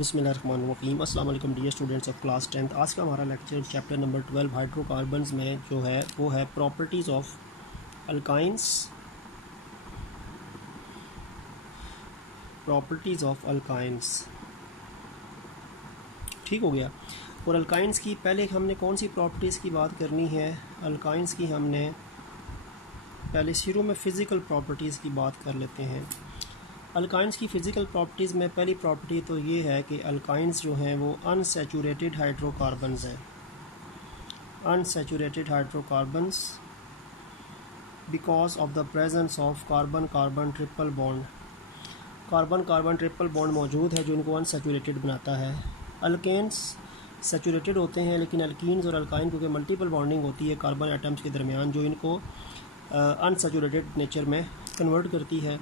बिस्मिल्लाहिर्रहमानिर्रहीम। अस्सलाम वालेकुम dear students of class 10th। आज का हमारा लेक्चर चैप्टर नंबर 12 हाइड्रोकार्बन्स में जो है वो है प्रॉपर्टीज़ ऑफ अल्काइंस। ठीक हो गया। और अल्काइंस की पहले हमने कौन सी प्रॉपर्टीज़ की बात करनी है? अल्काइंस की हमने पहले शुरू में फ़िज़िकल प्रॉपर्टीज़ की बात कर लेते हैं। अल्काइंस की फ़िज़िकल प्रॉपर्टीज़ में पहली प्रॉपर्टी तो ये है कि अल्काइंस जो हैं वो अनसैचुरेटेड हाइड्रोकार्बन्स हैं। Unsaturated hydrocarbons because of the presence of carbon carbon triple bond. Carbon carbon triple bond मौजूद है जो इनको अनसैचुरेटेड बनाता है। अल्केन्स सैचुरेटेड होते हैं, लेकिन अल्कीन्स और अल्काइन क्योंकि मल्टीपल बॉन्डिंग होती है कार्बन एटम्स के दरमियान जो इनको अनसैचुरेटेड नेचर में कन्वर्ट करती है।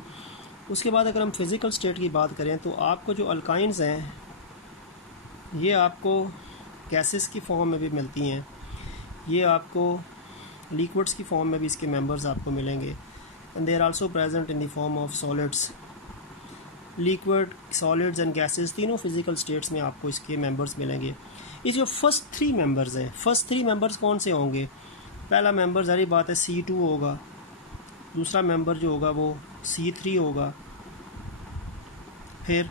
उसके बाद अगर हम फिज़िकल स्टेट की बात करें तो आपको जो अल्काइंस हैं ये आपको गैसेस की फॉर्म में भी मिलती हैं, ये आपको लिक्विड्स की फॉर्म में भी इसके मेंबर्स आपको मिलेंगे। And they are also present in the form of solids. Liquid, solids and gases तीनों फिज़िकल स्टेट्स में आपको इसके मेंबर्स मिलेंगे। ये जो फर्स्ट थ्री मेंबर्स हैं, फर्स्ट थ्री मेंबर्स कौन से होंगे? पहला मेंबर ज़ाहिर बात है C2 होगा, दूसरा मेंबर जो होगा वो C3 होगा, फिर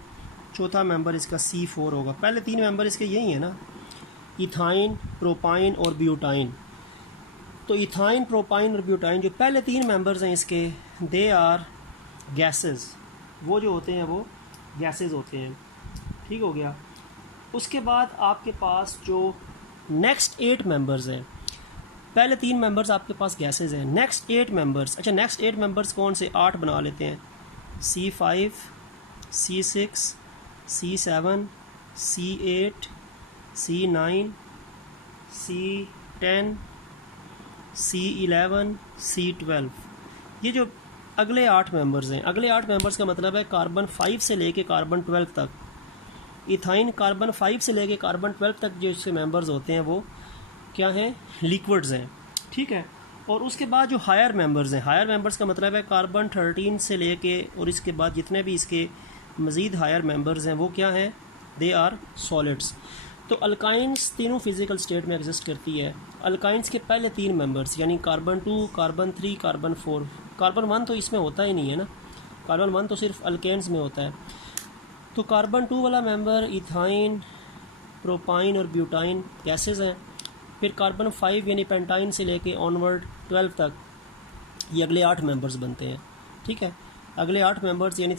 चौथा मेंबर इसका C4 होगा। पहले तीन मेंबर इसके यही है ना, इथाइन, प्रोपाइन और ब्यूटाइन। तो इथाइन, प्रोपाइन और ब्यूटाइन जो पहले तीन मेंबर्स हैं इसके, दे आर गैसेस। वो जो होते हैं वो गैसेस होते हैं। ठीक हो गया। उसके बाद आपके पास जो नेक्स्ट 8 मेंबर्स हैं, पहले तीन मेंबर्स आपके पास गैसेस हैं, नेक्स्ट 8 मेंबर्स, अच्छा नेक्स्ट 8 मेंबर्स कौन से? 8 बना लेते हैं। C5, C6, C7, C8, C9, C10, C11, C12। ये जो अगले 8 मेंबर्स हैं, अगले 8 मेंबर्स का मतलब है कार्बन 5 से लेके कार्बन 12 तक। इथाइन कार्बन 5 से लेके कार्बन 12 तक जो इसके मेंबर्स होते हैं वो क्या हैं? लिक्विड्स हैं। ठीक है। और उसके बाद जो हायर मेंबर्स हैं, हायर मेंबर्स का मतलब है कार्बन 13 से लेके और इसके बाद जितने भी इसके मज़ीद हायर मेंबर्स हैं वो क्या हैं? They are solids. तो अल्काइंस तीनों फिज़िकल स्टेट में एग्जिस्ट करती है। अल्काइंस के पहले तीन मेंबर्स यानी कार्बन 2, कार्बन 3, कार्बन 4, कार्बन 1 तो इसमें होता ही नहीं है ना, कार्बन 1 तो सिर्फ अल्केन्स में होता है। तो कार्बन 2 वाला मेंबर इथाइन, प्रोपाइन और ब्यूटाइन गैसेस हैं। फिर कार्बन 5 यानी पेंटाइन से लेके ऑनवर्ड 12 तक ये अगले 8 मेंबर्स बनते हैं। ठीक है। अगले 8 मेंबर्स यानी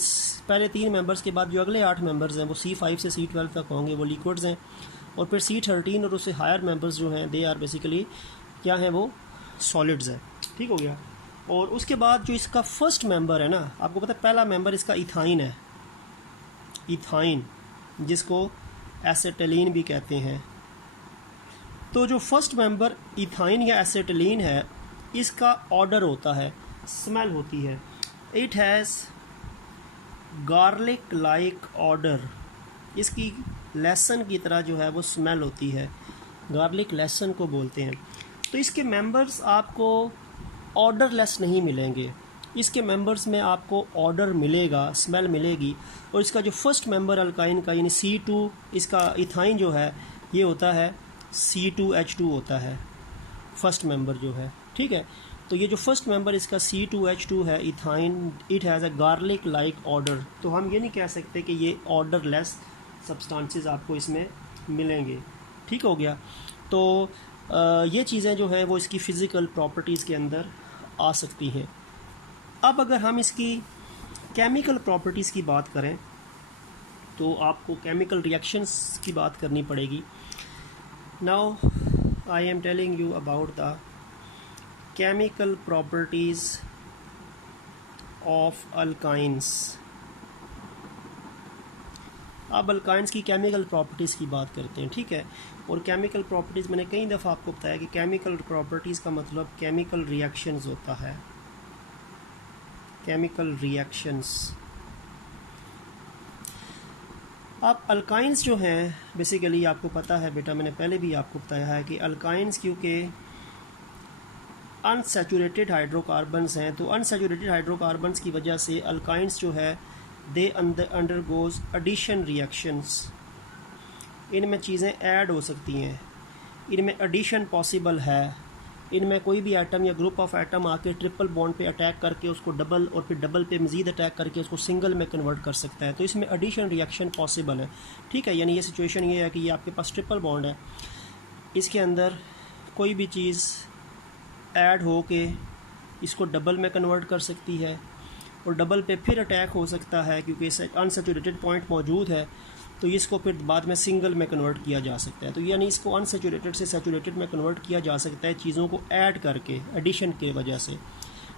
पहले तीन मेंबर्स के बाद जो अगले 8 मेंबर्स हैं वो C5 से C12 तक होंगे, वो लिक्विड्स हैं। और फिर C13 और उससे हायर मेंबर्स जो हैं दे आर बेसिकली क्या हैं? वो सॉलिड्स हैं। ठीक हो गया। और उसके बाद जो इसका फर्स्ट मेंबर है ना, आपको पता है पहला मेंबर इसका इथाइन है। इथाइन जिसको एसिटिलीन भी कहते हैं। तो जो फर्स्ट मेंबर इथाइन या एसिटिलीन है इसका ऑर्डर होता है, स्मेल होती है। It has garlic like order. इसकी लहसुन की तरह जो है वो स्मेल होती है, गार्लिक लहसुन को बोलते हैं। तो इसके मेंबर्स आपको ऑर्डरलेस नहीं मिलेंगे, इसके मेंबर्स में आपको ऑर्डर मिलेगा, स्मेल मिलेगी। और इसका जो फर्स्ट मेंबर अल्काइन का यानी C2, इसका इथाइन जो है ये होता है C2H2 होता है फर्स्ट मेंबर जो है। ठीक है। तो ये जो फर्स्ट मेंबर इसका C2H2 है ethyne, it has a garlic like order. तो हम ये नहीं कह सकते कि ये ऑर्डरलेस सब्सटेंसेस आपको इसमें मिलेंगे। ठीक हो गया। तो ये चीज़ें जो हैं वो इसकी फ़िज़िकल प्रॉपर्टीज़ के अंदर आ सकती हैं। अब अगर हम इसकी केमिकल प्रॉपर्टीज़ की बात करें तो आपको केमिकल रिएक्शंस की बात करनी पड़ेगी। Now I am telling you about the chemical properties of alkynes. अब अल्काइंस की केमिकल प्रॉपर्टीज़ की बात करते हैं। ठीक है। और केमिकल प्रॉपर्टीज़ मैंने कई दफ़ा आपको बताया कि केमिकल प्रॉपर्टीज़ का मतलब केमिकल रिएक्शंस होता है। Chemical reactions. अब अल्काइंस जो हैं बेसिकली आपको पता है बेटा, मैंने पहले भी आपको बताया है कि अल्काइंस क्योंकि अनसैचुरेटेड हाइड्रोकार्बन्स हैं, तो अनसैचुरेटेड हाइड्रोकार्बन्स की वजह से अल्काइंस जो है दे अंडरगोज एडिशन रिएक्शंस। इनमें चीज़ें ऐड हो सकती हैं, इनमें एडिशन पॉसिबल है, इनमें कोई भी एटम या ग्रुप ऑफ एटम आके ट्रिपल बॉन्ड पे अटैक करके उसको डबल और फिर डबल पे मज़ीद अटैक करके उसको सिंगल में कन्वर्ट कर सकता है। तो इसमें एडिशन रिएक्शन पॉसिबल है। ठीक है, यानी ये सिचुएशन ये है कि ये आपके पास ट्रिपल बॉन्ड है, इसके अंदर कोई भी चीज़ ऐड हो के इसको डबल में कन्वर्ट कर सकती है और डबल पे फिर अटैक हो सकता है, क्योंकि इस अनसैचुरेटेड पॉइंट मौजूद है तो इसको फिर बाद में सिंगल में कन्वर्ट किया जा सकता है। तो यानी इसको अनसैचुरेटेड से सैचुरेटेड में कन्वर्ट किया जा सकता है चीज़ों को ऐड करके, एडिशन के वजह से।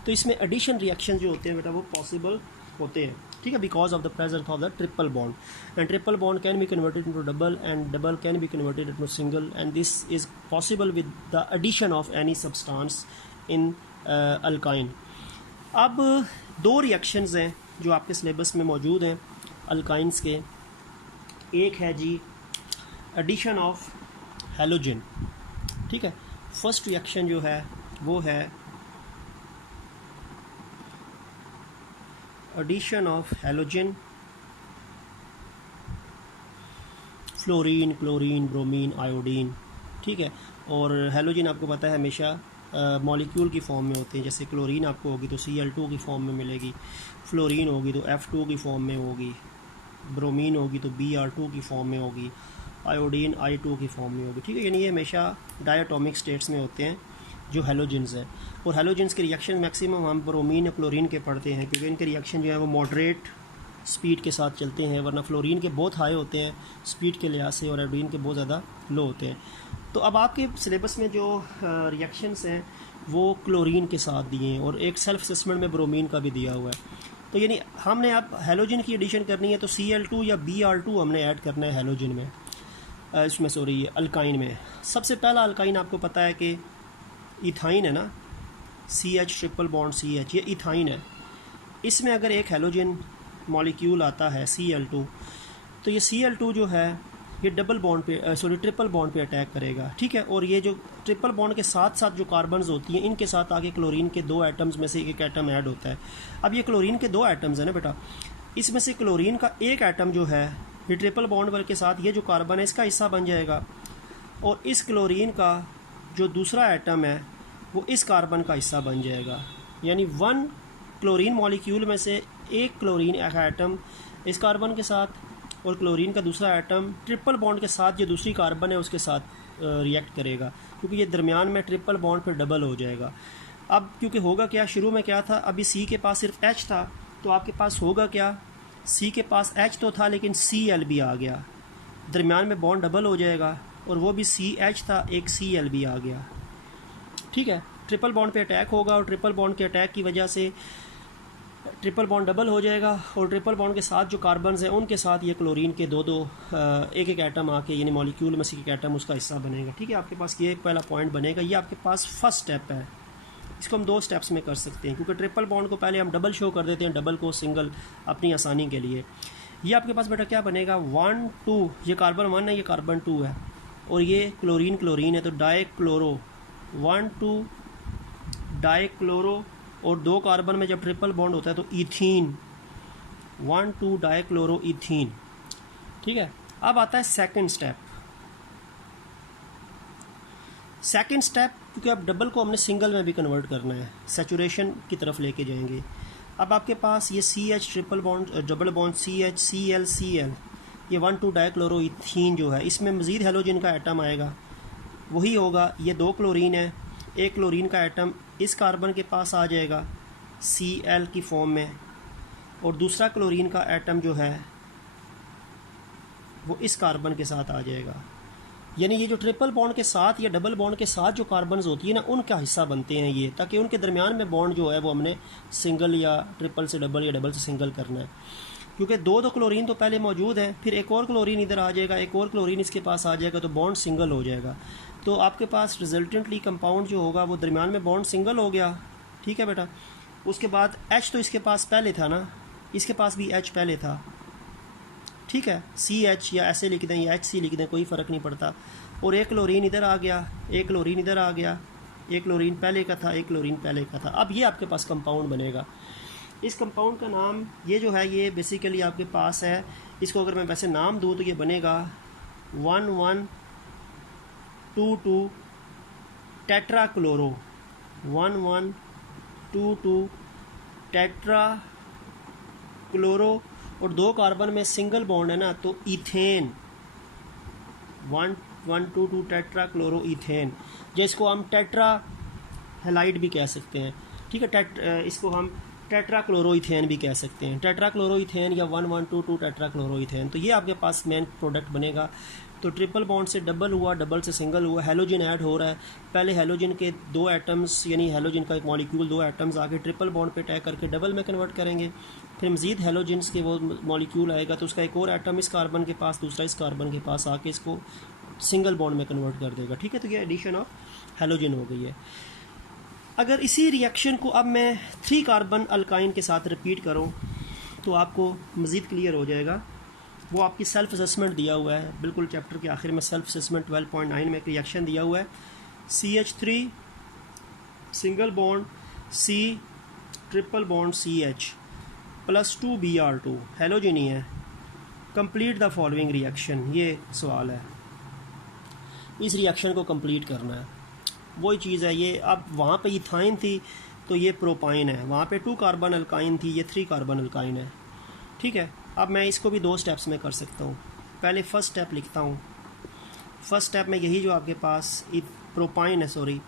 तो इसमें एडिशन रिएक्शन जो होते हैं बेटा वो पॉसिबल होते हैं। ठीक है, because of the presence of the triple bond, and triple bond can be converted into double and double can be converted into single, and this is possible with the addition of any substance in alkyne. अब दो reactions हैं जो आपके syllabus में मौजूद हैं alkynes के। एक है जी एडिशन ऑफ हैलोजन। ठीक है, फर्स्ट रिएक्शन जो है वो है addition of halogen, fluorine, chlorine, bromine, iodine. ठीक है, और हैलोजन आपको पता है हमेशा मॉलिक्यूल की फॉर्म में होते हैं। जैसे क्लोरीन आपको होगी तो Cl2 की फॉर्म में मिलेगी, फ्लोरीन होगी तो F2 की फॉर्म में होगी, ब्रोमीन होगी तो Br2 की फॉर्म में होगी, आयोडीन I2 की फॉर्म में होगी। ठीक है, यानी ये हमेशा डायटोमिक स्टेट्स में होते हैं जो हैलोजन्स है। और हैलोजन्स के रिएक्शन मैक्सिमम हम ब्रोमीन या क्लोरीन के पढ़ते हैं, क्योंकि इनके रिएक्शन जो है वो मॉडरेट स्पीड के साथ चलते हैं, वरना फ्लोरीन के बहुत हाई होते हैं स्पीड के लिहाज से और आयोडीन के बहुत ज़्यादा लो होते हैं। तो अब आपके सिलेबस में जो रिएक्शंस हैं वो क्लोरीन के साथ दिए हैं और एक सेल्फ असेसमेंट में ब्रोमीन का भी दिया हुआ है। तो यानी हमने अब हैलोजन की एडिशन करनी है तो Cl2 या Br2 हमने ऐड करना है हैलोजन में, इसमें सॉरी अल्काइन में। सबसे पहला अल्काइन आपको पता है कि इथाइन है ना, CH ट्रिपल बॉन्ड CH, ये इथाइन है। इसमें अगर एक हैलोजन मॉलिक्यूल आता है Cl2, तो ये Cl2 जो है ये डबल बॉन्ड पे ट्रिपल बॉन्ड पे अटैक करेगा। ठीक है, और ये जो ट्रिपल बॉन्ड के साथ साथ जो कार्बन्स होती हैं इनके साथ आगे क्लोरीन के दो एटम्स में से एक एटम ऐड होता है। अब ये क्लोरीन के दो एटम्स हैं ना बेटा, इसमें से क्लोरीन का एक एटम जो है ये ट्रिपल बॉन्ड वाले के साथ ये जो कार्बन है इसका हिस्सा बन जाएगा, और इस क्लोरीन का जो दूसरा एटम है वो इस कार्बन का हिस्सा बन जाएगा। यानी वन क्लोरीन मॉलिक्यूल में से एक क्लोरीन का एटम इस कार्बन के साथ और क्लोरीन का दूसरा एटम ट्रिपल बॉन्ड के साथ जो दूसरी कार्बन है उसके साथ रिएक्ट करेगा, क्योंकि ये दरमियान में ट्रिपल बॉन्ड पर डबल हो जाएगा। अब क्योंकि होगा क्या, शुरू में क्या था, अभी C के पास सिर्फ H था, तो आपके पास होगा क्या, C के पास H तो था लेकिन Cl भी आ गया, दरमियान में बॉन्ड डबल हो जाएगा, और वो भी CH था, एक Cl भी आ गया। ठीक है, ट्रिपल बॉन्ड पे अटैक होगा और ट्रिपल बॉन्ड के अटैक की वजह से ट्रिपल बॉन्ड डबल हो जाएगा, और ट्रिपल बॉन्ड के साथ जो कार्बन्स हैं उनके साथ ये क्लोरीन के दो एक एक एटम आके यानी मॉलिक्यूल में से एक एटम उसका हिस्सा बनेगा। ठीक है, आपके पास ये एक पहला पॉइंट बनेगा। ये आपके पास फर्स्ट स्टेप है, इसको हम दो स्टेप्स में कर सकते हैं, क्योंकि ट्रिपल बॉन्ड को पहले हम डबल शो कर देते हैं, डबल को सिंगल अपनी आसानी के लिए। ये आपके पास बेटा क्या बनेगा, 1 2, ये कार्बन 1 है, ये कार्बन 2 है, और ये क्लोरीन क्लोरीन है, तो डाइक्लोरो 1 2 डाइक्लोरो, और दो कार्बन में जब ट्रिपल बॉन्ड होता है तो इथीन 1 2 डाइक्लोरो इथीन। ठीक है, अब आता है सेकंड स्टेप। सेकंड स्टेप क्योंकि अब डबल को हमने सिंगल में भी कन्वर्ट करना है, सैचुरेशन की तरफ लेके जाएंगे। अब आपके पास ये CH triple bond double bond CH Cl Cl, ये 1 2 डाइक्लोरो इथीन जो है, इसमें मज़ीद हैलोजन का एटम आएगा, वही होगा, ये दो क्लोरीन है, एक क्लोरीन का एटम इस कार्बन के पास आ जाएगा Cl की फॉर्म में, और दूसरा क्लोरीन का एटम जो है वो इस कार्बन के साथ आ जाएगा। यानी ये जो ट्रिपल बॉन्ड के साथ या डबल बॉन्ड के साथ जो कार्बन्स होती है ना उनका हिस्सा बनते हैं ये, ताकि उनके दरमियान में बॉन्ड जो है वो हमने सिंगल या ट्रिपल से डबल या डबल से सिंगल करना है, क्योंकि दो क्लोरीन तो पहले मौजूद है, फिर एक और क्लोरीन इधर आ जाएगा, एक और क्लोरीन इसके पास आ जाएगा, तो बॉन्ड सिंगल हो जाएगा। तो आपके पास रिजल्टेंटली कंपाउंड जो होगा वो दरमियान में बॉन्ड सिंगल हो गया। ठीक है बेटा, उसके बाद H तो इसके पास पहले था ना, इसके पास भी H पहले था। ठीक है, CH या ऐसे लिख दें या HC लिख दें, कोई फ़र्क नहीं पड़ता, और एक क्लोरीन इधर आ गया, एक क्लोरीन इधर आ गया, एक क्लोरीन पहले का था, एक क्लोरीन पहले का था। अब ये आपके पास कंपाउंड बनेगा। इस कंपाउंड का नाम ये जो है ये बेसिकली आपके पास है, इसको अगर मैं वैसे नाम दूँ तो ये बनेगा 1122 टेट्राक्लोरो, 1122 टेट्राक्लोरो, और 2 कार्बन में सिंगल बॉन्ड है ना, तो इथेन, 1122 टेट्राक्लोरो इथेन, जिसको हम टेट्रा हेलाइड भी कह सकते हैं, ठीक है। इसको हम टेट्राक्लोरोइथेन भी कह सकते हैं, टेट्राक्लोरोइथेन या 1122 टेट्राक्लोरोइथेन। तो ये आपके पास मेन प्रोडक्ट बनेगा। तो ट्रिपल बॉन्ड से डबल हुआ, डबल से सिंगल हुआ, हेलोजन ऐड हो रहा है। पहले हेलोजन के 2 एटम्स, यानी हेलोजन का एक मॉलिक्यूल 2 एटम्स आके ट्रिपल बॉन्ड पे अटैक करके डबल में कन्वर्ट करेंगे। फिर मज़ीद हेलोजन्स के वो मॉलिक्यूल आएगा तो उसका एक और एटम इस कार्बन के पास, दूसरा इस कार्बन के पास आके इसको सिंगल बॉन्ड में कन्वर्ट कर देगा, ठीक है। तो ये एडिशन ऑफ हेलोजन हो गई है। अगर इसी रिएक्शन को अब मैं 3 कार्बन अल्काइन के साथ रिपीट करूं तो आपको मज़ीद क्लियर हो जाएगा। वो आपकी सेल्फ असेसमेंट दिया हुआ है, बिल्कुल चैप्टर के आखिर में सेल्फ असेसमेंट 12.9 में एक रिएक्शन दिया हुआ है। CH3 single bond C triple bond CH plus 2 Br2 halogen ही है। कंप्लीट द फॉलोइंग रिएक्शन, ये सवाल है। इस रिएक्शन को कंप्लीट करना है, वही चीज़ है ये। अब वहाँ पे इथाइन थी तो ये प्रोपाइन है, वहाँ पे 2 कार्बन अल्काइन थी, ये 3 कार्बन अल्काइन है, ठीक है। अब मैं इसको भी 2 स्टेप्स में कर सकता हूँ। पहले फर्स्ट स्टेप लिखता हूँ। फर्स्ट स्टेप में यही जो आपके पास प्रोपाइन है, सॉरी,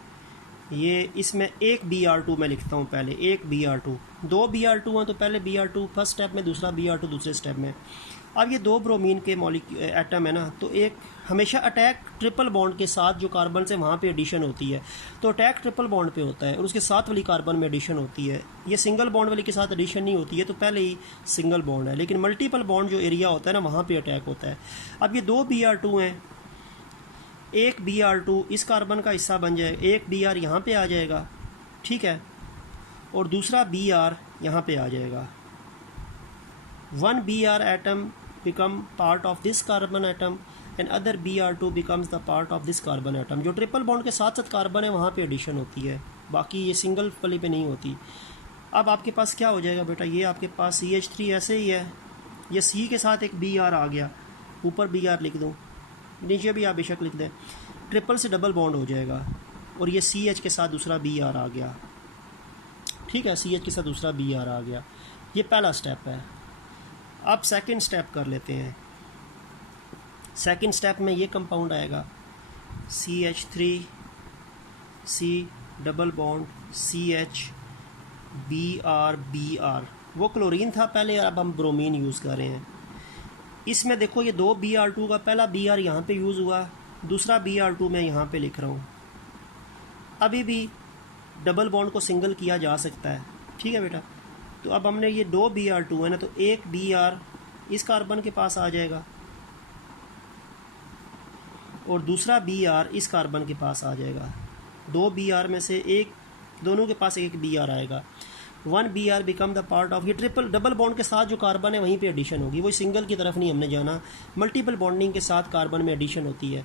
ये इसमें 1 Br2 में लिखता हूँ। पहले 1 Br2, 2 Br2 हैं तो पहले Br2 फर्स्ट स्टेप में, दूसरा Br2 दूसरे स्टेप में। अब ये 2 ब्रोमीन के एटम है ना, तो एक हमेशा अटैक ट्रिपल बॉन्ड के साथ जो कार्बन से वहाँ पे एडिशन होती है, तो अटैक ट्रिपल बॉन्ड पे होता है और उसके साथ वाली कार्बन में एडिशन होती है। ये सिंगल बॉन्ड वाली के साथ एडिशन नहीं होती है, तो पहले ही सिंगल बॉन्ड है। लेकिन मल्टीपल बॉन्ड जो एरिया होता है ना, वहाँ पे अटैक होता है। अब ये 2 Br2 हैं, 1 Br2 इस कार्बन का हिस्सा बन जाएगा, 1 Br यहाँ पे आ जाएगा, ठीक है, और दूसरा Br यहाँ पे आ जाएगा। 1 Br atom become part of this carbon atom and other Br2 becomes the part of this carbon atom। जो ट्रिपल बॉन्ड के साथ साथ कार्बन है वहाँ पे एडिशन होती है, बाकी ये सिंगल वाली पे नहीं होती। अब आपके पास क्या हो जाएगा बेटा, ये आपके पास CH3 ऐसे ही है, ये C के साथ एक Br आ गया, ऊपर Br लिख दूँ, नीचे भी आप बेशक लिख दें, ट्रिपल से डबल बॉन्ड हो जाएगा और ये CH के साथ दूसरा Br आ गया, ठीक है, CH के साथ दूसरा Br आ गया। ये पहला स्टेप है। अब सेकंड स्टेप कर लेते हैं। सेकंड स्टेप में ये कंपाउंड आएगा CH3 C double bond CH Br, वो क्लोरीन था पहले, अब हम ब्रोमीन यूज़ कर रहे हैं। इसमें देखो ये 2 Br2 का पहला Br यहाँ पे यूज़ हुआ, दूसरा Br2 मैं यहाँ पे लिख रहा हूँ। अभी भी डबल बॉन्ड को सिंगल किया जा सकता है, ठीक है बेटा। तो अब हमने ये 2 Br2 है ना, तो 1 Br इस कार्बन के पास आ जाएगा और दूसरा Br इस कार्बन के पास आ जाएगा। 2 Br में से एक, दोनों के पास 1 Br आएगा। 1 Br become the part of, ये ट्रिपल डबल बॉन्ड के साथ जो कार्बन है वहीं पे एडिशन होगी, वो सिंगल की तरफ नहीं हमने जाना, मल्टीपल बॉन्डिंग के साथ कार्बन में एडिशन होती है।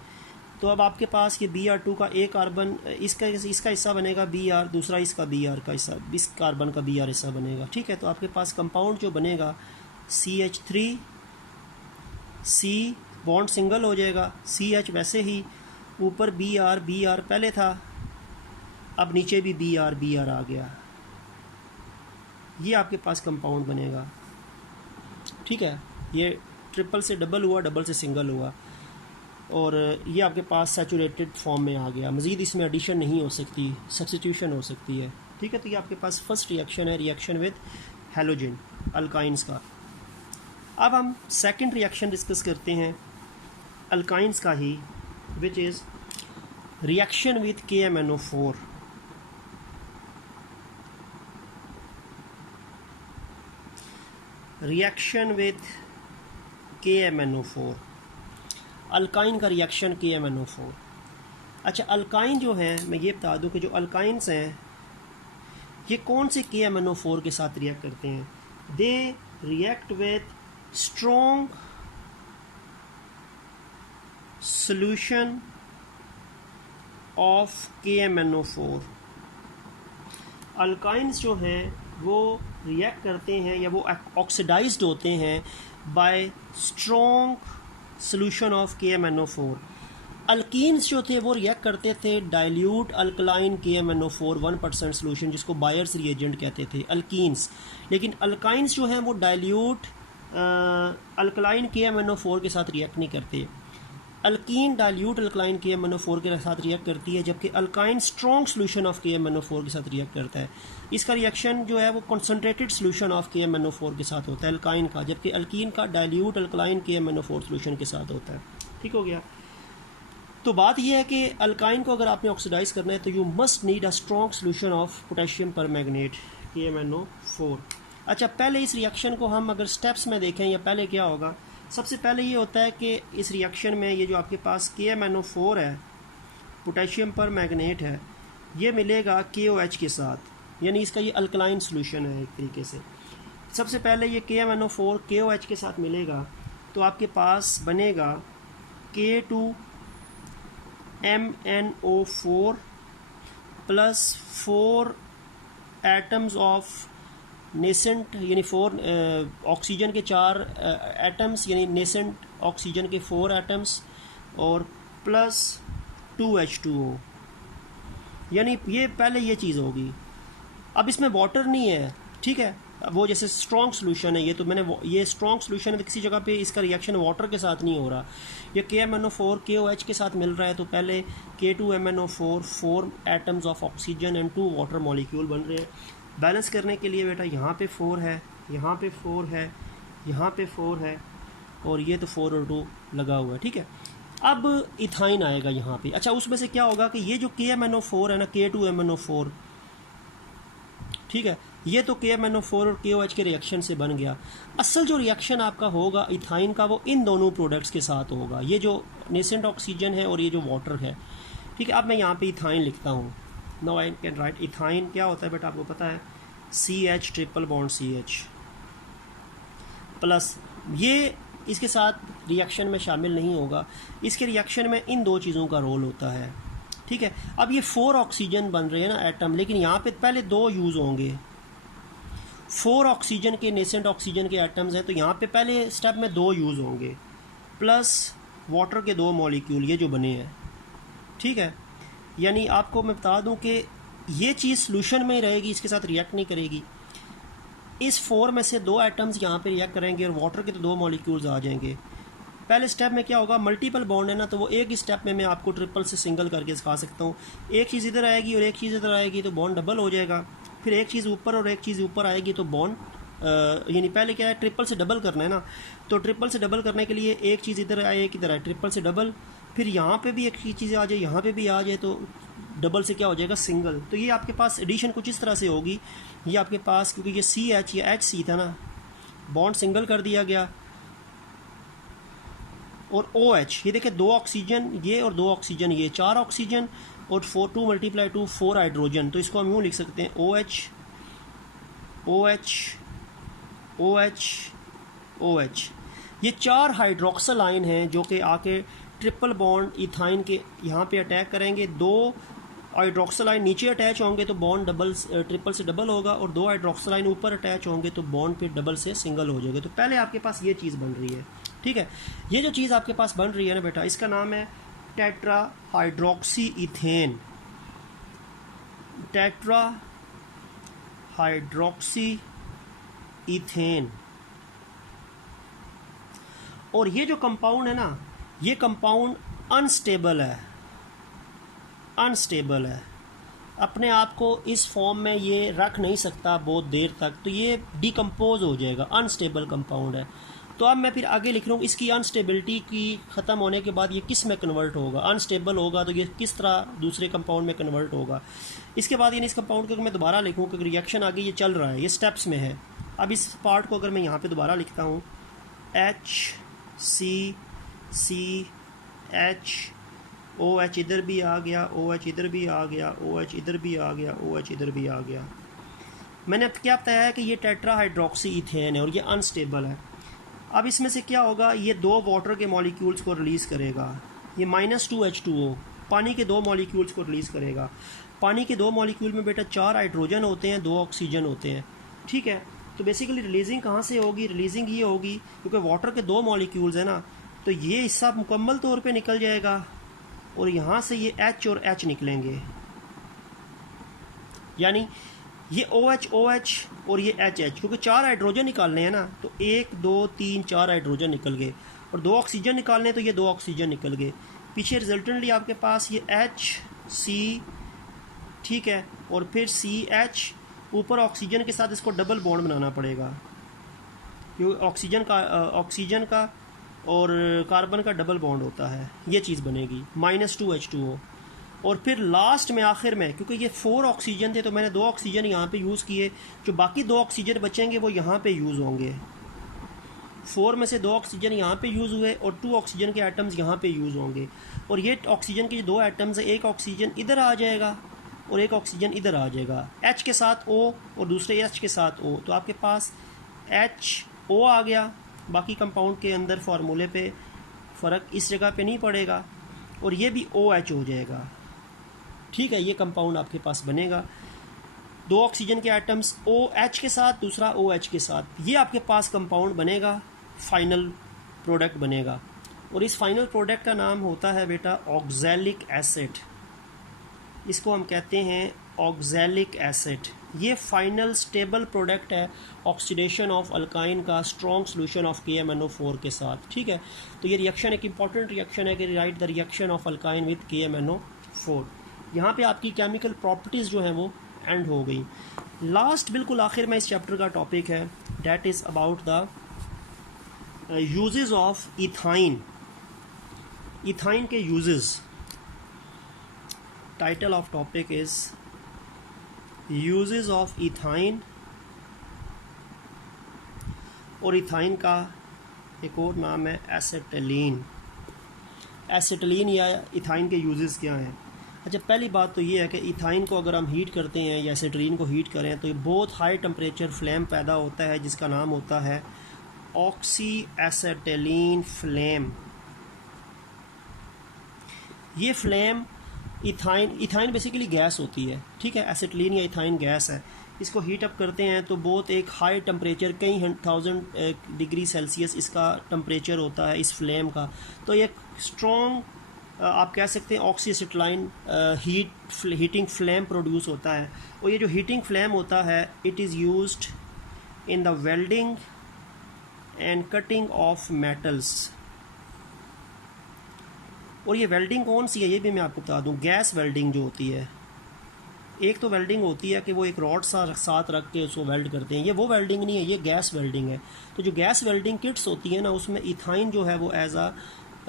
तो अब आपके पास ये Br2 का एक कार्बन, इसका हिस्सा बनेगा Br, दूसरा इसका Br का हिस्सा, इस कार्बन का Br हिस्सा बनेगा, ठीक है। तो आपके पास कंपाउंड जो बनेगा CH3 C बॉन्ड सिंगल हो जाएगा, CH वैसे ही, ऊपर Br पहले था, अब नीचे भी Br आ गया। ये आपके पास कंपाउंड बनेगा, ठीक है। ये ट्रिपल से डबल हुआ, डबल से सिंगल हुआ, और ये आपके पास सैचुरेटेड फॉर्म में आ गया। मज़ीद इसमें एडिशन नहीं हो सकती, सब्स्टिट्यूशन हो सकती है, ठीक है। तो ये आपके पास फर्स्ट रिएक्शन है, रिएक्शन विद हेलोजन अल्काइंस का। अब हम सेकंड रिएक्शन डिस्कस करते हैं अल्काइंस का ही, which is reaction with KMnO4। Reaction with KMnO4, alkyne का रिएक्शन KMnO4। अच्छा, अल्काइन जो है, मैं ये बता दूं कि जो अल्काइंस हैं ये कौन से KMnO4 के साथ रिएक्ट करते हैं। They react with strong solution of KMnO4। Alkynes जो हैं वो रिएक्ट करते हैं या वो ऑक्सीडाइज्ड होते हैं bye strong solution of KMnO4। Alkenes जो थे वो रिएक्ट करते थे डाइल्यूट अल्कलाइन KMnO4 1% सोल्यूशन, जिसको बायर्स रिएजेंट कहते थे अल्कीन्स। लेकिन अल्काइंस जो हैं वो डाइल्यूट अल्कलाइन KMnO4 के साथ रिएक्ट नहीं करते। अल्कीन डाइल्यूट अल्कलाइन KMnO4 के साथ रिएक्ट करती है, जबकि alkyne strong solution of KMnO4 के साथ रिएक्ट करता है। इसका रिएक्शन जो है वो कंसनट्रेटेड सोल्यूशन ऑफ KMnO4 के साथ होता है अल्काइन का, जबकि अल्कीन का डाइल्यूट अल्कलाइन KMnO4 सोल्यूशन के साथ होता है। ठीक हो गया। तो बात यह है कि अल्काइन को अगर आपने ऑक्सीडाइज करना है तो you must need a strong solution of potassium permanganate KMnO4। अच्छा, पहले इस रिएक्शन को हम अगर स्टेप्स में देखें या पहले क्या होगा, सबसे पहले ये होता है कि इस रिएक्शन में ये जो आपके पास KMnO4 है, पोटेशियम पर मैग्नेट है, ये मिलेगा KOH के साथ, यानी इसका ये अल्कलाइन सोल्यूशन है एक तरीके से। सबसे पहले ये KMnO4 KOH के साथ मिलेगा तो आपके पास बनेगा K2MnO4 plus 4 atoms of nascent, यानी 4 ऑक्सीजन के 4 एटम्स, यानी नेसेंट ऑक्सीजन के 4 एटम्स, और प्लस 2H2O, यानी ये पहले ये चीज़ होगी। अब इसमें वाटर नहीं है, ठीक है, वो जैसे स्ट्रॉन्ग सोल्यूशन है, ये तो मैंने ये स्ट्रॉन्ग सोल्यूशन है तो किसी जगह पे इसका रिएक्शन वाटर के साथ नहीं हो रहा। ये KMnO4 KOH के साथ मिल रहा है तो पहले K2MnO4 4 atoms of oxygen and 2 water molecule बन रहे हैं। बैलेंस करने के लिए बेटा यहाँ पे 4 है, यहाँ पे 4 है, यहाँ पे 4 है, और ये तो 4 और 2 लगा हुआ है। ठीक है, अब इथाइन आएगा यहाँ पे। अच्छा, उसमें से क्या होगा कि ये जो KMnO4 है ना, K2MnO4, ठीक है, ये तो KMnO4 और KOH के रिएक्शन से बन गया। असल जो रिएक्शन आपका होगा इथाइन का वो इन दोनों प्रोडक्ट्स के साथ होगा, ये जो नेसेंट ऑक्सीजन है और ये जो वाटर है। ठीक है, अब मैं यहाँ पे इथाइन लिखता हूँ। Now I can write ethyne. क्या होता है बेटा, आपको पता है, CH triple bond CH plus, ये इसके साथ रिएक्शन में शामिल नहीं होगा। इसके रिएक्शन में इन दो चीज़ों का रोल होता है। ठीक है, अब ये 4 ऑक्सीजन बन रहे हैं ना एटम, लेकिन यहाँ पे पहले 2 यूज़ होंगे। 4 ऑक्सीजन के नेसेंट ऑक्सीजन के एटम्स हैं तो यहाँ पे पहले स्टेप में 2 यूज़ होंगे, प्लस वाटर के 2 मॉलिक्यूल ये जो बने हैं। ठीक है, यानी आपको मैं बता दूं कि ये चीज़ सोल्यूशन में ही रहेगी, इसके साथ रिएक्ट नहीं करेगी। इस 4 में से 2 एटम्स यहाँ पे रिएक्ट करेंगे और वाटर के तो 2 मॉलिक्यूल्स आ जाएंगे। पहले स्टेप में क्या होगा, मल्टीपल बॉन्ड है ना, तो वो एक ही स्टेप में मैं आपको ट्रिपल से सिंगल करके सिखा सकता हूँ। एक चीज़ इधर आएगी और एक चीज़ इधर आएगी तो बॉन्ड डबल हो जाएगा। फिर एक चीज़ ऊपर और एक चीज़ ऊपर आएगी तो बॉन्ड, यानी पहले क्या है, ट्रिपल से डबल करना है ना, तो ट्रिपल से डबल करने के लिए एक चीज़ इधर आए एक इधर आए, ट्रिपल से डबल, फिर यहाँ पे भी एक चीज़ आ जाए, यहाँ पे भी आ जाए, तो डबल से क्या हो जाएगा, सिंगल। तो ये आपके पास एडिशन कुछ इस तरह से होगी। ये आपके पास, क्योंकि ये CH या HC था ना, बॉन्ड सिंगल कर दिया गया, और OH, ये देखिए 2 ऑक्सीजन ये और 2 ऑक्सीजन ये, 4 ऑक्सीजन और 2 × 2 4 हाइड्रोजन। तो इसको हम यूँ लिख सकते हैं OH OH OH OH। ये 4 हाइड्रोक्सल आयन हैं जो कि आके ट्रिपल बॉन्ड इथाइन के यहाँ पे अटैक करेंगे। 2 हाइड्रोक्सल आयन नीचे अटैच होंगे तो बॉन्ड ट्रिपल से डबल होगा, और 2 हाइड्रोक्सल आयन ऊपर अटैच होंगे तो बॉन्ड पे डबल से सिंगल हो जाएगा। तो पहले आपके पास ये चीज़ बन रही है। ठीक है, ये जो चीज़ आपके पास बन रही है ना बेटा, इसका नाम है tetra hydroxy ethane. Tetra hydroxy ethane. और ये जो कंपाउंड है ना, ये कंपाउंड अनस्टेबल है, अनस्टेबल है, अपने आप को इस फॉर्म में ये रख नहीं सकता बहुत देर तक, तो ये डिकम्पोज हो जाएगा, अनस्टेबल कंपाउंड है। तो अब मैं फिर आगे लिख रहा हूँ, इसकी अनस्टेबिलिटी की ख़त्म होने के बाद ये किस में कन्वर्ट होगा, अनस्टेबल होगा तो ये किस तरह दूसरे कंपाउंड में कन्वर्ट होगा। इसके बाद यानी इस कंपाउंड को मैं दोबारा लिखूँ क्योंकि रिएक्शन आगे ये चल रहा है, ये स्टेप्स में है। अब इस पार्ट को अगर मैं यहाँ पे दोबारा लिखता हूँ, HCCH, OH इधर भी आ गया, OH इधर भी आ गया, OH इधर भी आ गया, OH इधर भी आ गया। मैंने अब क्या बताया है कि ये टेट्रा हाइड्रोक्सी इथेन है और ये अनस्टेबल है। अब इसमें से क्या होगा, ये 2 वाटर के मॉलिक्यूल्स को रिलीज़ करेगा, ये -2H2O पानी के 2 मॉलिक्यूल्स को रिलीज़ करेगा। पानी के 2 मॉलिक्यूल में बेटा 4 हाइड्रोजन होते हैं, 2 ऑक्सीजन होते हैं। ठीक है, तो बेसिकली रिलीजिंग कहाँ से होगी, रिलीजिंग ये होगी क्योंकि वाटर के 2 मॉलिक्यूल्स हैं ना, तो ये हिस्सा मुकम्मल तौर पे निकल जाएगा और यहाँ से ये H और H निकलेंगे, यानी ये OH OH और ये HH, क्योंकि 4 हाइड्रोजन निकालने हैं ना, तो 1 2 3 4 हाइड्रोजन निकल गए, और 2 ऑक्सीजन निकालने तो ये 2 ऑक्सीजन निकल गए। पीछे रिजल्टेंटली आपके पास ये HC, ठीक है, और फिर CH, ऊपर ऑक्सीजन के साथ इसको डबल बॉन्ड बनाना पड़ेगा, क्योंकि ऑक्सीजन का और कार्बन का डबल बॉन्ड होता है, ये चीज़ बनेगी -2H2O। और फिर लास्ट में आखिर में, क्योंकि ये 4 ऑक्सीजन थे तो मैंने 2 ऑक्सीजन यहाँ पे यूज़ किए, जो बाकी 2 ऑक्सीजन बचेंगे वो यहाँ पे यूज़ होंगे। 4 में से 2 ऑक्सीजन यहाँ पे यूज़ हुए और 2 ऑक्सीजन के एटम्स यहाँ पे यूज़ होंगे, और ये ऑक्सीजन के 2 एटम्स हैं, एक ऑक्सीजन इधर आ जाएगा और एक ऑक्सीजन इधर आ जाएगा, H के साथ O और दूसरे H के साथ O, तो आपके पास HO आ गया। बाकी कंपाउंड के अंदर फार्मूले पे फ़र्क इस जगह पे नहीं पड़ेगा, और ये भी OH हो जाएगा, ठीक है। ये कंपाउंड आपके पास बनेगा, 2 ऑक्सीजन के एटम्स OH के साथ, दूसरा OH के साथ, ये आपके पास कंपाउंड बनेगा, फाइनल प्रोडक्ट बनेगा। और इस फाइनल प्रोडक्ट का नाम होता है बेटा ऑक्सैलिक एसिड, इसको हम कहते हैं ऑक्सैलिक एसिड। ये फाइनल स्टेबल प्रोडक्ट है ऑक्सीडेशन ऑफ अल्काइन का स्ट्रॉन्ग सोल्यूशन ऑफ KMnO4 के साथ, ठीक है। तो ये रिएक्शन एक इंपॉर्टेंट रिएक्शन है कि right the reaction of alkyne with KMnO4। यहाँ पे आपकी केमिकल प्रॉपर्टीज़ जो हैं वो एंड हो गई। लास्ट बिल्कुल आखिर में इस चैप्टर का टॉपिक है, that is about the uses of ethyne. Ethyne के uses, title of topic is uses of ethyne, और इथाइन का एक और नाम है एसिटिलीन। एसिटिलीन या इथाइन के यूजेस क्या हैं? अच्छा, पहली बात तो ये है कि इथाइन को अगर हम हीट करते हैं या एसिटिलीन को हीट करें तो ये बहुत हाई टेम्परेचर फ्लेम पैदा होता है, जिसका नाम होता है ऑक्सी एसिटिलीन फ्लेम। ये फ्लेम इथाइन बेसिकली गैस होती है, ठीक है। एसिटिलीन या इथाइन गैस है, इसको हीट अप करते हैं तो बहुत एक हाई टेम्परेचर, कई 1000 डिग्री सेल्सियस इसका टेम्परेचर होता है इस फ्लेम का। तो एक स्ट्रॉन्ग आप कह सकते हैं oxy acetylene heating flame produce होता है। और ये जो हीटिंग फ्लेम होता है, it is used in the welding and cutting of metals. और ये वेल्डिंग कौन सी है ये भी मैं आपको बता दूं। गैस वेल्डिंग जो होती है, एक तो वेल्डिंग होती है कि वो एक रॉड साथ रख के उसको वेल्ड करते हैं, ये वो वेल्डिंग नहीं है, ये गैस वेल्डिंग है। तो जो गैस वेल्डिंग किट्स होती है ना, उसमें इथाइन जो है वो एज आ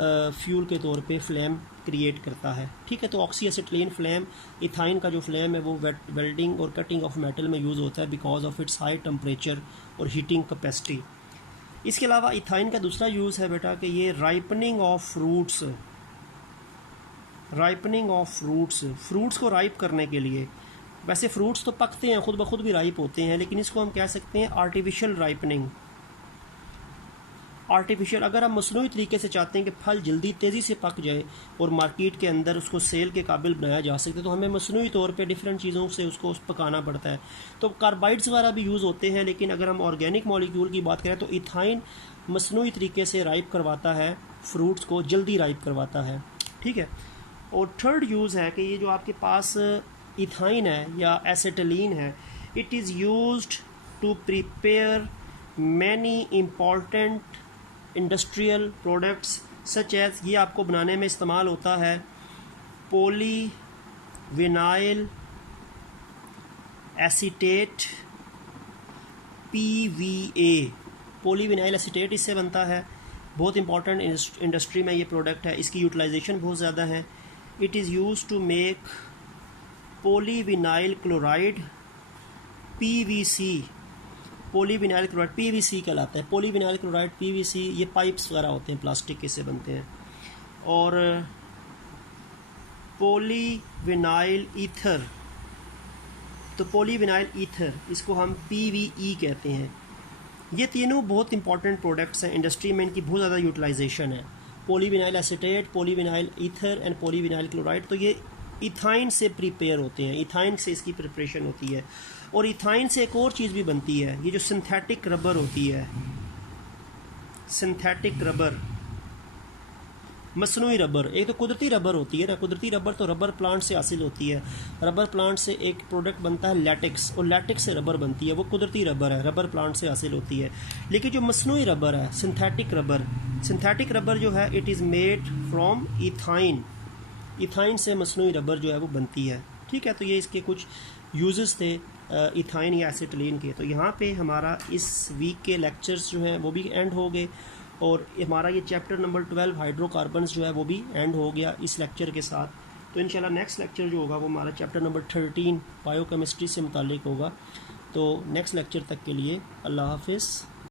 फ्यूल के तौर पे फ्लेम क्रिएट करता है, ठीक है। तो ऑक्सी एसिटिलीन फ्लेम, इथाइन का जो फ्लेम है वो वेल्डिंग और कटिंग ऑफ मेटल में यूज़ होता है because of its high temperature और हीटिंग कैपेसिटी। इसके अलावा इथाइन का दूसरा यूज़ है बेटा कि ये राइपनिंग ऑफ फ्रूट्स, फ्रूट्स को राइप करने के लिए। वैसे फ्रूट्स तो पकते हैं, खुद ब खुद भी राइप होते हैं, लेकिन इसको हम कह सकते हैं आर्टिफिशियल राइपनिंग। आर्टिफिशियल, अगर हम मसनूई तरीके से चाहते हैं कि फल जल्दी तेज़ी से पक जाए और मार्केट के अंदर उसको सेल के काबिल बनाया जा सके, तो हमें मसनूई तौर पे डिफरेंट चीज़ों से उसको पकाना पड़ता है। तो कार्बाइड्स वगैरह भी यूज़ होते हैं, लेकिन अगर हम ऑर्गेनिक मॉलिक्यूल की बात करें तो इथाइन मसनूई तरीके से राइप करवाता है, फ्रूट्स को जल्दी राइप करवाता है, ठीक है। और थर्ड यूज़ है कि ये जो आपके पास इथाइन है या एसिटिलीन है, it is used to prepare many important industrial products such as, ये आपको बनाने में इस्तेमाल होता है poly vinyl acetate PVA। Poly vinyl acetate इससे बनता है, बहुत इंपॉर्टेंट इंडस्ट्री में ये प्रोडक्ट है, इसकी यूटिलाइजेशन बहुत ज़्यादा है। It is use to make polyvinyl chloride PVC। Polyvinyl chloride PVC कहलाता है, पॉलीविनाइल क्लोराइड PVC। ये पाइप्स वगैरह होते हैं प्लास्टिक के से बनते हैं। और पॉलीविनाइल ईथर, तो पॉलीविनाइल ईथर इसको हम PVE कहते हैं। ये तीनों बहुत इंपॉर्टेंट प्रोडक्ट्स हैं, इंडस्ट्री में इनकी बहुत ज़्यादा यूटिलाइजेशन है। Polyvinyl acetate, polyvinyl ether and polyvinyl chloride, तो ये इथाइन से प्रिपेयर होते हैं, इथाइन से इसकी प्रिपरेशन होती है। और इथाइन से एक और चीज़ भी बनती है, ये जो सिंथेटिक रबर होती है, सिंथेटिक रबर, मसनूई रबर, एक तो कुदरती रबर होती है ना, कुदरती रबर तो रबर प्लांट से हासिल होती है। रबर प्लांट से एक प्रोडक्ट बनता है लैटेक्स, और लैटेक्स से रबर बनती है, वो कुदरती रबर है, रबर प्लांट से हासिल होती है। लेकिन जो मसनूई रबर है, सिंथेटिक रबर जो है it is made from ethyne, ethyne से मसनूई रबर जो है वो बनती है। ठीक है, तो ये इसके कुछ यूजेस थे इथाइन या एसिटिलीन के। तो यहाँ पे हमारा इस वीक के लेक्चर्स जो हैं वो भी एंड हो गए, और हमारा ये चैप्टर नंबर 12 हाइड्रोकार्बन्स जो है वो भी एंड हो गया इस लेक्चर के साथ। तो इंशाल्लाह नेक्स्ट लेक्चर जो होगा वो हमारा चैप्टर नंबर 13 बायोकेमिस्ट्री से मुताल्लिक होगा। तो नेक्स्ट लेक्चर तक के लिए अल्लाह हाफिज़।